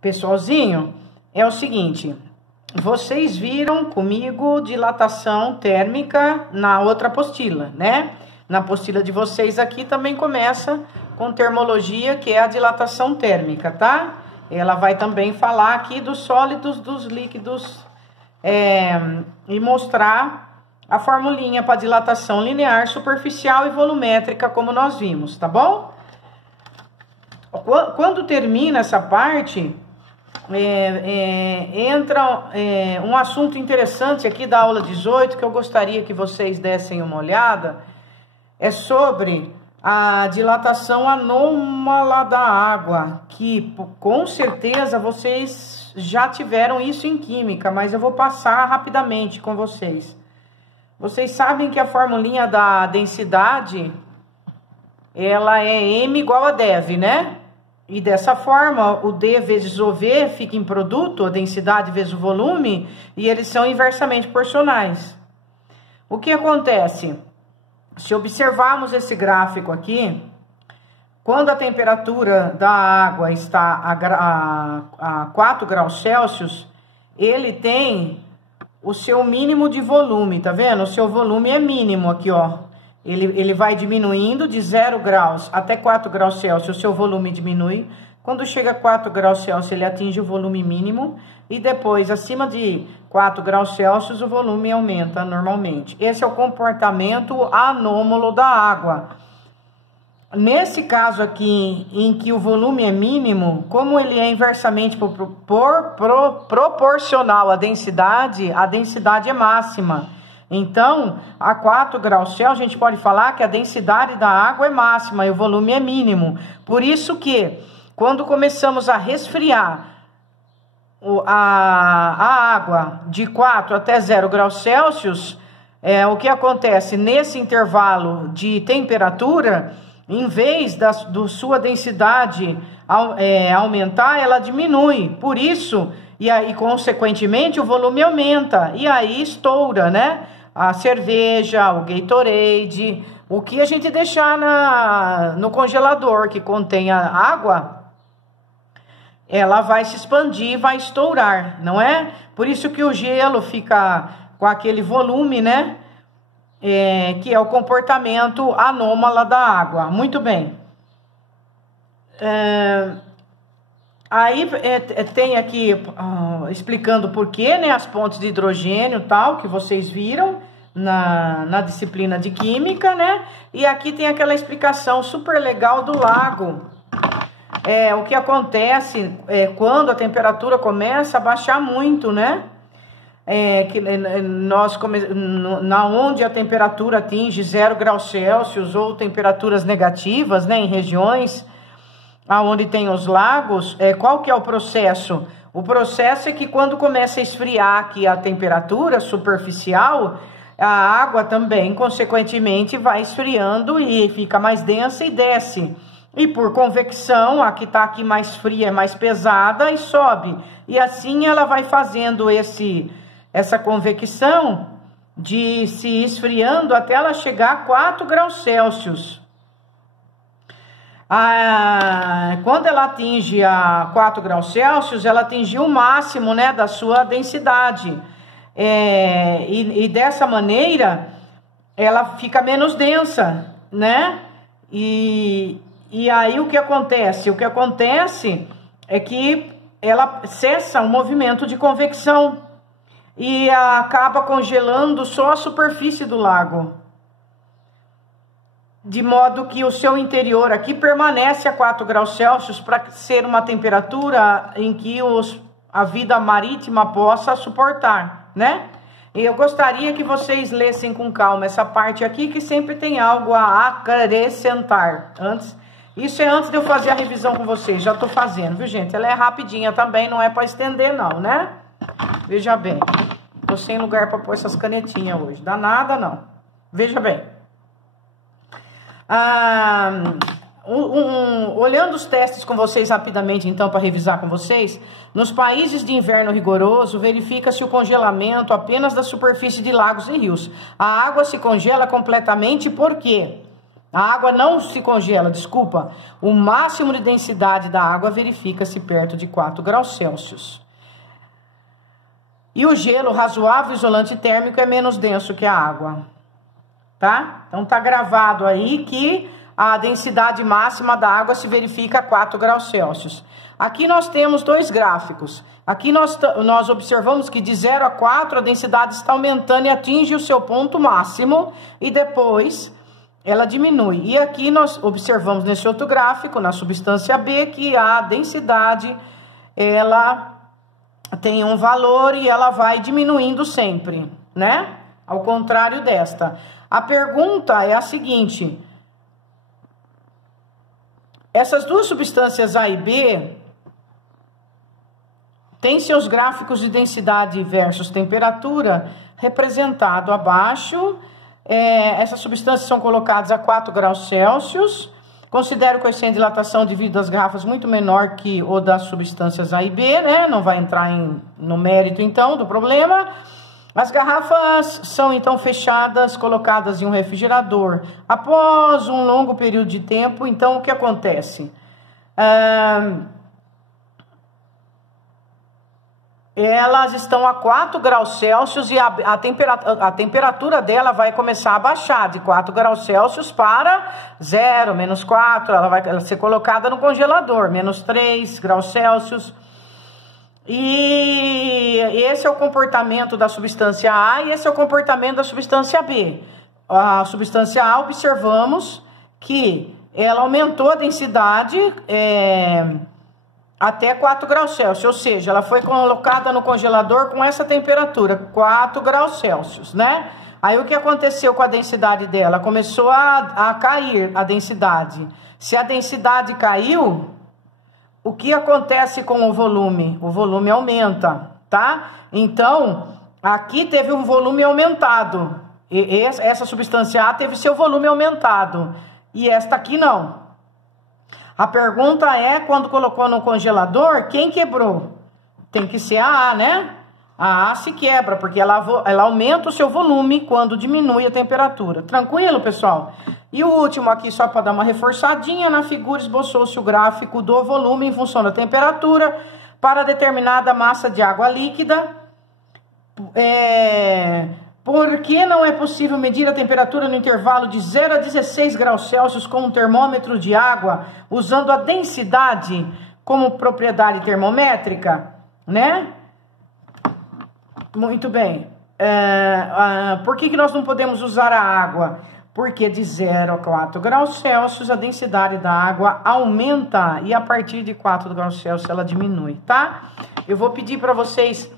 pessoalzinho, é o seguinte: vocês viram comigo dilatação térmica na outra apostila, né? Na apostila de vocês aqui também começa com termologia, que é a dilatação térmica, tá? Ela vai também falar aqui dos sólidos, dos líquidos, e mostrar a formulinha para dilatação linear, superficial e volumétrica, como nós vimos, tá bom? Quando termina essa parte, entra um assunto interessante aqui da aula 18, que eu gostaria que vocês dessem uma olhada, é sobre a dilatação anômala da água, que com certeza vocês já tiveram isso em química, mas eu vou passar rapidamente com vocês. Vocês sabem que a formulinha da densidade, ela é M igual a dV, né? E dessa forma, o D vezes o V fica em produto, a densidade vezes o volume, e eles são inversamente proporcionais. O que acontece? Se observarmos esse gráfico aqui, quando a temperatura da água está a 4 graus Celsius, ele tem o seu mínimo de volume, tá vendo? O seu volume é mínimo aqui, ó. Ele vai diminuindo de 0 graus até 4 graus Celsius, o seu volume diminui. Quando chega a 4 graus Celsius, ele atinge o volume mínimo. E depois, acima de 4 graus Celsius, o volume aumenta normalmente. Esse é o comportamento anômalo da água. Nesse caso aqui, em que o volume é mínimo, como ele é inversamente proporcional à densidade, a densidade é máxima. Então, a 4 graus Celsius, a gente pode falar que a densidade da água é máxima e o volume é mínimo. Por isso que, quando começamos a resfriar a água de 4 até 0 graus Celsius, o que acontece? Nesse intervalo de temperatura, em vez da sua densidade aumentar, ela diminui. Por isso, e aí, consequentemente, o volume aumenta. E aí estoura, né? A cerveja, o Gatorade, o que a gente deixar no congelador que contém a água, ela vai se expandir, vai estourar, não é? Por isso que o gelo fica com aquele volume, né? Que é o comportamento anômalo da água. Muito bem. Aí tem aqui explicando por quê, né? As pontes de hidrogênio tal, que vocês viram na disciplina de química, né? E aqui tem aquela explicação super legal do lago. O que acontece quando a temperatura começa a baixar muito, né? Onde a temperatura atinge 0 graus Celsius ou temperaturas negativas, né? Em regiões aonde tem os lagos, qual que é o processo? O processo é que quando começa a esfriar aqui a temperatura superficial, a água também, consequentemente, vai esfriando e fica mais densa e desce. E por convecção, a que está aqui mais fria é mais pesada e sobe. E assim ela vai fazendo essa convecção de se esfriando até ela chegar a 4 graus Celsius. Quando ela atinge a 4 graus Celsius, ela atingiu o máximo, né, da sua densidade. E dessa maneira, ela fica menos densa, né? E aí o que acontece? O que acontece é que ela cessa o movimento de convecção e acaba congelando só a superfície do lago. De modo que o seu interior aqui permanece a 4 graus Celsius para ser uma temperatura em que a vida marítima possa suportar, né? E eu gostaria que vocês lessem com calma essa parte aqui, que sempre tem algo a acrescentar. Isso é antes de eu fazer a revisão com vocês, já tô fazendo, viu, gente? Ela é rapidinha também, não é para estender não, né? Veja bem, tô sem lugar para pôr essas canetinhas hoje, dá nada não. Veja bem. Olhando os testes com vocês rapidamente, então, para revisar com vocês, nos países de inverno rigoroso, verifica-se o congelamento apenas da superfície de lagos e rios. A água se congela completamente, por quê? A água não se congela, desculpa. O máximo de densidade da água verifica-se perto de 4 graus Celsius. E o gelo razoável isolante térmico é menos denso que a água. Tá? Então tá gravado aí que a densidade máxima da água se verifica a 4 graus Celsius. Aqui nós temos dois gráficos. Aqui nós observamos que de 0 a 4 a densidade está aumentando e atinge o seu ponto máximo e depois ela diminui. E aqui nós observamos nesse outro gráfico, na substância B, que a densidade ela tem um valor e ela vai diminuindo sempre, né? Ao contrário desta. A pergunta é a seguinte: essas duas substâncias A e B têm seus gráficos de densidade versus temperatura representado abaixo. Essas substâncias são colocadas a 4 graus Celsius. Considero o coeficiente de dilatação de vidro das garrafas muito menor que o das substâncias A e B, né? Não vai entrar no mérito, então, do problema. As garrafas são, então, fechadas, colocadas em um refrigerador. Após um longo período de tempo, então, o que acontece? Elas estão a 4 graus Celsius e a temperatura dela vai começar a baixar de 4 graus Celsius para 0, menos 4. Ela vai ser colocada no congelador, menos 3 graus Celsius. E esse é o comportamento da substância A e esse é o comportamento da substância B. A substância A, observamos que ela aumentou a densidade até 4 graus Celsius, ou seja, ela foi colocada no congelador com essa temperatura, 4 graus Celsius, né? Aí o que aconteceu com a densidade dela? Começou a cair a densidade. Se a densidade caiu, o que acontece com o volume? O volume aumenta, tá? Então, aqui teve um volume aumentado. Essa substância A teve seu volume aumentado. E esta aqui não. A pergunta é, quando colocou no congelador, quem quebrou? Tem que ser a A, né? A A se quebra, porque ela aumenta o seu volume quando diminui a temperatura. Tranquilo, pessoal? E o último aqui, só para dar uma reforçadinha, na figura esboçou-se o gráfico do volume em função da temperatura para determinada massa de água líquida. Por que não é possível medir a temperatura no intervalo de 0 a 16 graus Celsius com um termômetro de água, usando a densidade como propriedade termométrica, né? Muito bem. Por que nós não podemos usar a água? Porque de 0 a 4 graus Celsius a densidade da água aumenta e a partir de 4 graus Celsius ela diminui, tá? Eu vou pedir para vocês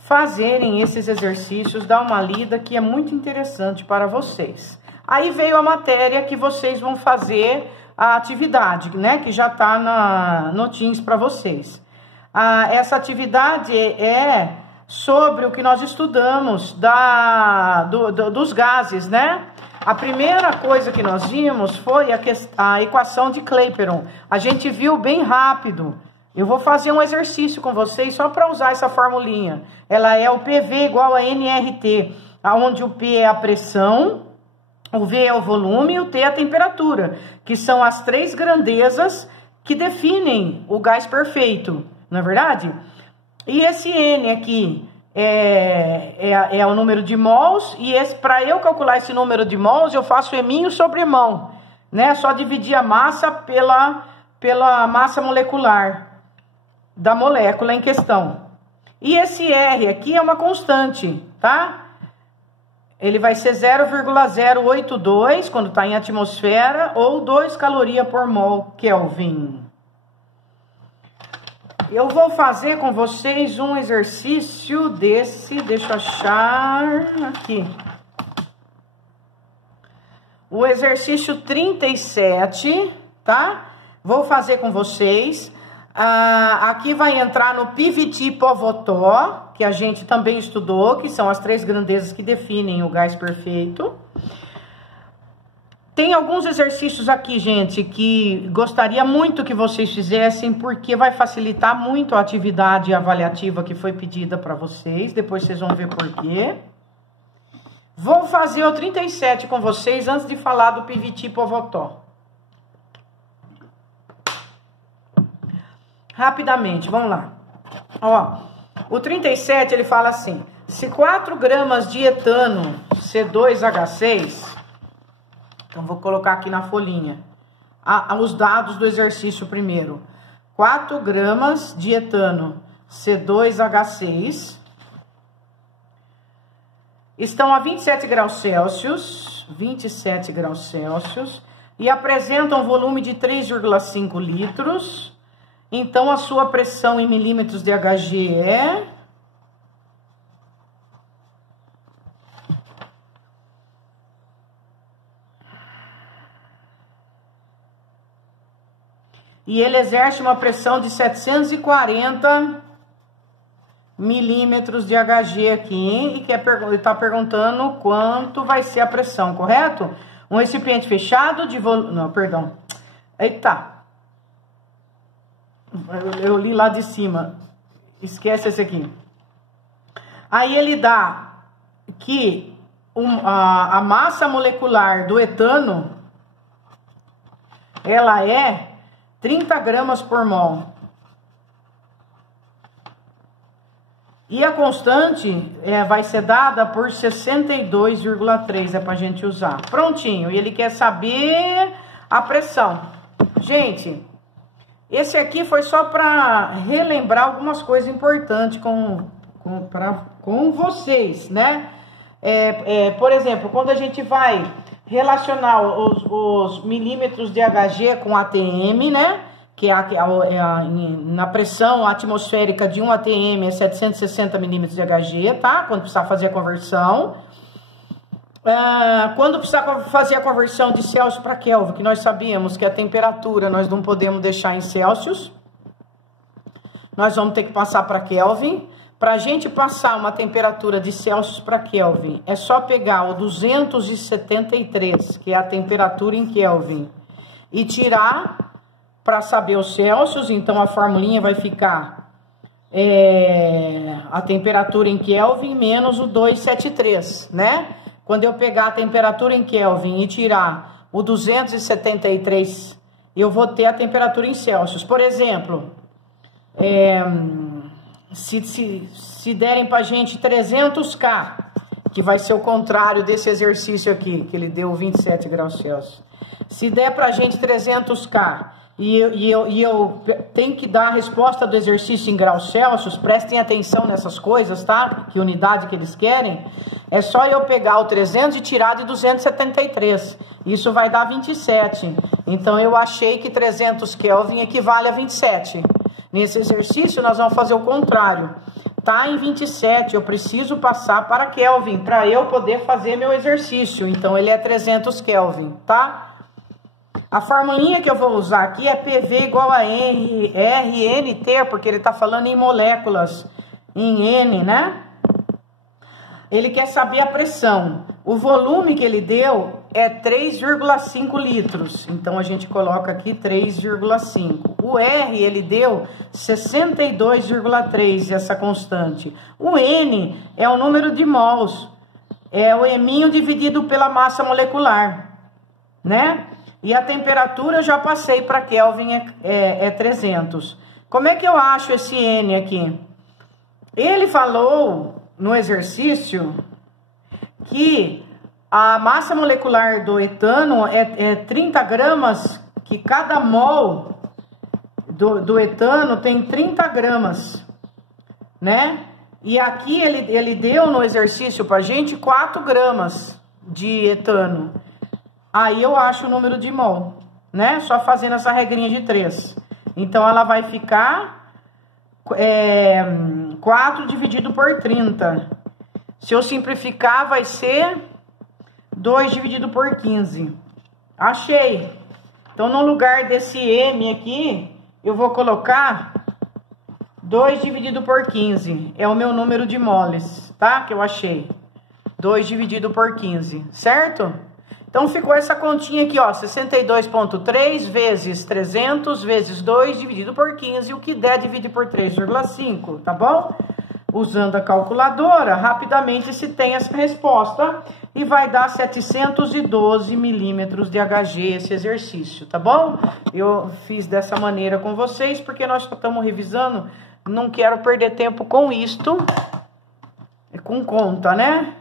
fazerem esses exercícios, dar uma lida que é muito interessante para vocês. Aí veio a matéria que vocês vão fazer a atividade, né? Que já está no Teams para vocês. Essa atividade é sobre o que nós estudamos dos gases, né? A primeira coisa que nós vimos foi a equação de Clapeyron. A gente viu bem rápido. Eu vou fazer um exercício com vocês só para usar essa formulinha. Ela é o PV igual a nRT, onde o P é a pressão, o V é o volume e o T é a temperatura, que são as três grandezas que definem o gás perfeito, não é verdade? E esse N aqui é o número de mols, e para eu calcular esse número de mols, eu faço eminho sobre mão, né? Só dividir a massa pela massa molecular da molécula em questão. E esse R aqui é uma constante, tá? Ele vai ser 0,082 quando está em atmosfera, ou 2 calorias por mol Kelvin. Eu vou fazer com vocês um exercício desse, deixa eu achar aqui. O exercício 37, tá? Vou fazer com vocês. Aqui vai entrar no PVT Povotó, que a gente também estudou, que são as três grandezas que definem o gás perfeito. Tem alguns exercícios aqui, gente, que gostaria muito que vocês fizessem, porque vai facilitar muito a atividade avaliativa que foi pedida para vocês. Depois vocês vão ver por quê. Vou fazer o 37 com vocês antes de falar do Piviti Povotó. Rapidamente, vamos lá. Ó, o 37 ele fala assim: se 4 gramas de etano C2H6, então vou colocar aqui na folhinha os dados do exercício primeiro. 4 gramas de etano C2H6 estão a 27 graus Celsius, 27 graus Celsius, e apresentam um volume de 3,5 litros. Então, a sua pressão em milímetros de Hg é... E ele exerce uma pressão de 740 milímetros de Hg aqui, hein? E ele tá perguntando quanto vai ser a pressão, correto? Um recipiente fechado de volume... Não, perdão. Eita. Eu li lá de cima. Esquece esse aqui. Aí ele dá que a massa molecular do etano, ela é 30 gramas por mol. E a constante vai ser dada por 62,3, é pra gente usar. Prontinho. E ele quer saber a pressão. Gente, esse aqui foi só para relembrar algumas coisas importantes com vocês, né? Por exemplo, quando a gente vai relacionar os milímetros de Hg com ATM, né? Que na pressão atmosférica de 1 ATM é 760 milímetros de Hg, tá? Quando precisar fazer a conversão. Quando precisar fazer a conversão de Celsius para Kelvin, que nós sabíamos que a temperatura nós não podemos deixar em Celsius, nós vamos ter que passar para Kelvin. Para a gente passar uma temperatura de Celsius para Kelvin, é só pegar o 273, que é a temperatura em Kelvin, e tirar para saber os Celsius. Então a formulinha vai ficar a temperatura em Kelvin menos o 273, né? Quando eu pegar a temperatura em Kelvin e tirar o 273, eu vou ter a temperatura em Celsius. Por exemplo, se derem pra gente 300K, que vai ser o contrário desse exercício aqui, que ele deu 27 graus Celsius. Se der pra gente 300K e eu tenho que dar a resposta do exercício em graus Celsius, prestem atenção nessas coisas, tá? Que unidade que eles querem. É só eu pegar o 300 e tirar de 273. Isso vai dar 27. Então, eu achei que 300 Kelvin equivale a 27. Nesse exercício, nós vamos fazer o contrário. Tá em 27, eu preciso passar para Kelvin, para eu poder fazer meu exercício. Então, ele é 300 Kelvin, tá? A formulinha que eu vou usar aqui é PV igual a RNT, porque ele está falando em moléculas, em N, né? Ele quer saber a pressão. O volume que ele deu é 3,5 litros. Então, a gente coloca aqui 3,5. O R, ele deu 62,3, essa constante. O N é o número de mols. É o eminho dividido pela massa molecular, né? E a temperatura eu já passei para Kelvin, é 300. Como é que eu acho esse N aqui? Ele falou no exercício que a massa molecular do etano é 30 gramas, que cada mol do etano tem 30 gramas, né? E aqui ele deu no exercício pra gente 4 gramas de etano. Aí eu acho o número de mol, né? Só fazendo essa regrinha de 3. Então, ela vai ficar 4 dividido por 30. Se eu simplificar, vai ser 2 dividido por 15. Achei. Então, no lugar desse M aqui, eu vou colocar 2 dividido por 15. É o meu número de moles, tá? Que eu achei. 2 dividido por 15, certo? Então, ficou essa continha aqui, ó, 62,3 vezes 300 vezes 2 dividido por 15, o que der dividido por 3,5, tá bom? usando a calculadora, rapidamente se tem essa resposta e vai dar 712 milímetros de HG esse exercício, tá bom? Eu fiz dessa maneira com vocês porque nós só estamos revisando, não quero perder tempo com isto, com conta, né?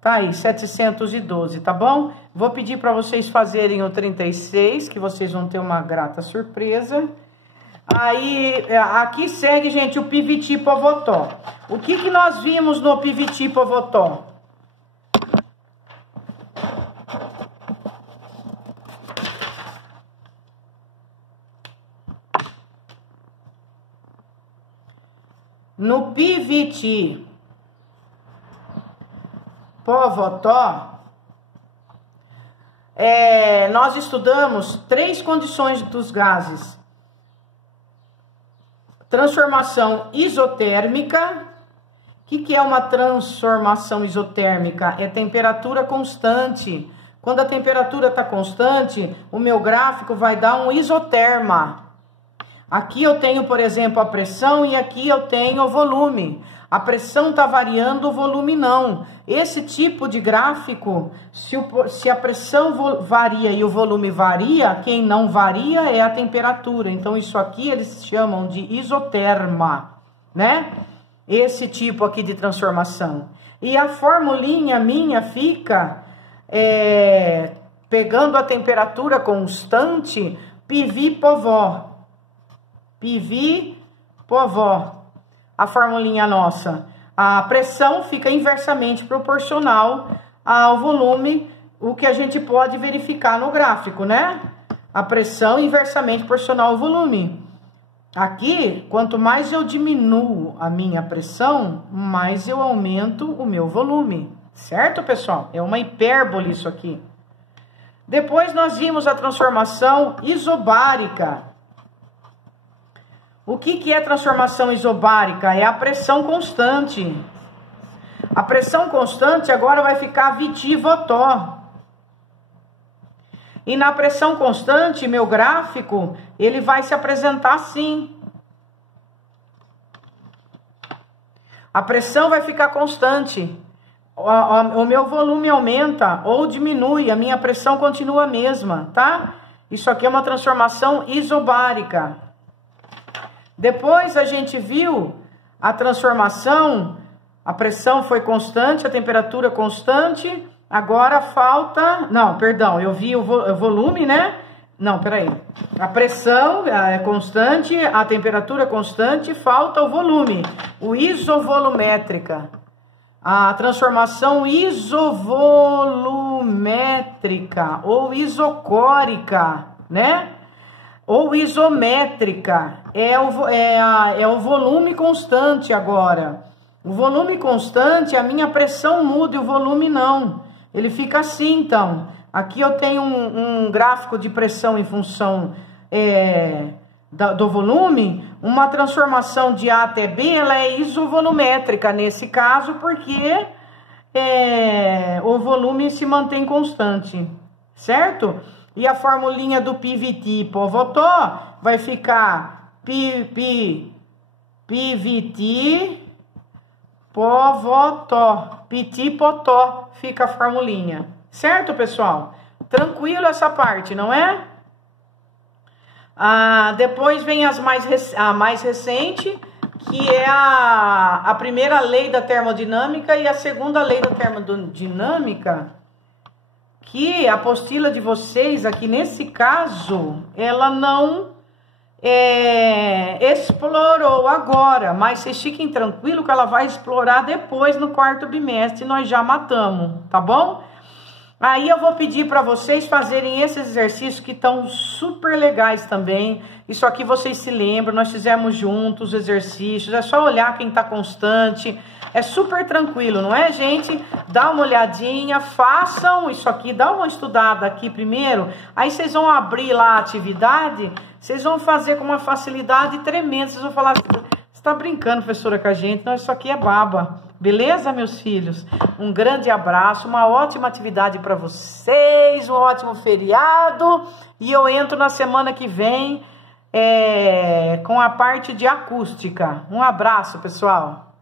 Tá aí, 712, tá bom? Vou pedir para vocês fazerem o 36, que vocês vão ter uma grata surpresa. Aí, aqui segue, gente, o piviti povotó. O que nós vimos no piviti povotó? No piviti povotó, nós estudamos 3 condições dos gases. Transformação isotérmica. O que é uma transformação isotérmica? É temperatura constante. Quando a temperatura está constante, o meu gráfico vai dar um isoterma. Aqui eu tenho, por exemplo, a pressão e aqui eu tenho o volume. A pressão está variando, o volume não. Esse tipo de gráfico, se a pressão varia e o volume varia, quem não varia é a temperatura. Então, isso aqui eles chamam de isoterma, né? Esse tipo aqui de transformação. E a formulinha minha fica, pegando a temperatura constante, pivi povó. Pivi povó. A formulinha nossa. A pressão fica inversamente proporcional ao volume, o que a gente pode verificar no gráfico, né? A pressão inversamente proporcional ao volume. Aqui, quanto mais eu diminuo a minha pressão, mais eu aumento o meu volume. Certo, pessoal? É uma hipérbole isso aqui. Depois nós vimos a transformação isobárica. O que é transformação isobárica? É a pressão constante. A pressão constante agora vai ficar viti-votó. E na pressão constante, meu gráfico, ele vai se apresentar assim. A pressão vai ficar constante. O meu volume aumenta ou diminui, a minha pressão continua a mesma, tá? Isso aqui é uma transformação isobárica. Depois a gente viu a transformação, a pressão foi constante, a temperatura constante, agora falta, não, perdão, eu vi o volume, né? Não, peraí, a pressão é constante, a temperatura constante, falta o volume, o isovolumétrica, a transformação isovolumétrica ou isocórica, né? Ou isométrica, é o volume constante agora. O volume constante, a minha pressão muda e o volume não. Ele fica assim, então. Aqui eu tenho um gráfico de pressão em função do volume. Uma transformação de A até B, ela é isovolumétrica nesse caso, porque o volume se mantém constante, certo? E a formulinha do piviti povotó vai ficar piviti povotó. Piti potó fica a formulinha. Certo, pessoal? Tranquilo essa parte, não é? Depois vem a mais recente, que é a primeira lei da termodinâmica e a segunda lei da termodinâmica, que a apostila de vocês aqui nesse caso, ela não explorou agora, mas vocês fiquem tranquilos que ela vai explorar depois no 4º bimestre, nós já matamos, tá bom? Aí eu vou pedir para vocês fazerem esses exercícios que estão super legais também. Isso aqui vocês se lembram, nós fizemos juntos os exercícios, é só olhar quem tá constante. É super tranquilo, não é, gente? Dá uma olhadinha, façam isso aqui, dá uma estudada aqui primeiro. Aí vocês vão abrir lá a atividade, vocês vão fazer com uma facilidade tremenda. Vocês vão falar, você tá brincando, professora, com a gente? Não, isso aqui é baba. Beleza, meus filhos? Um grande abraço, uma ótima atividade para vocês, um ótimo feriado. E eu entro na semana que vem com a parte de acústica. Um abraço, pessoal.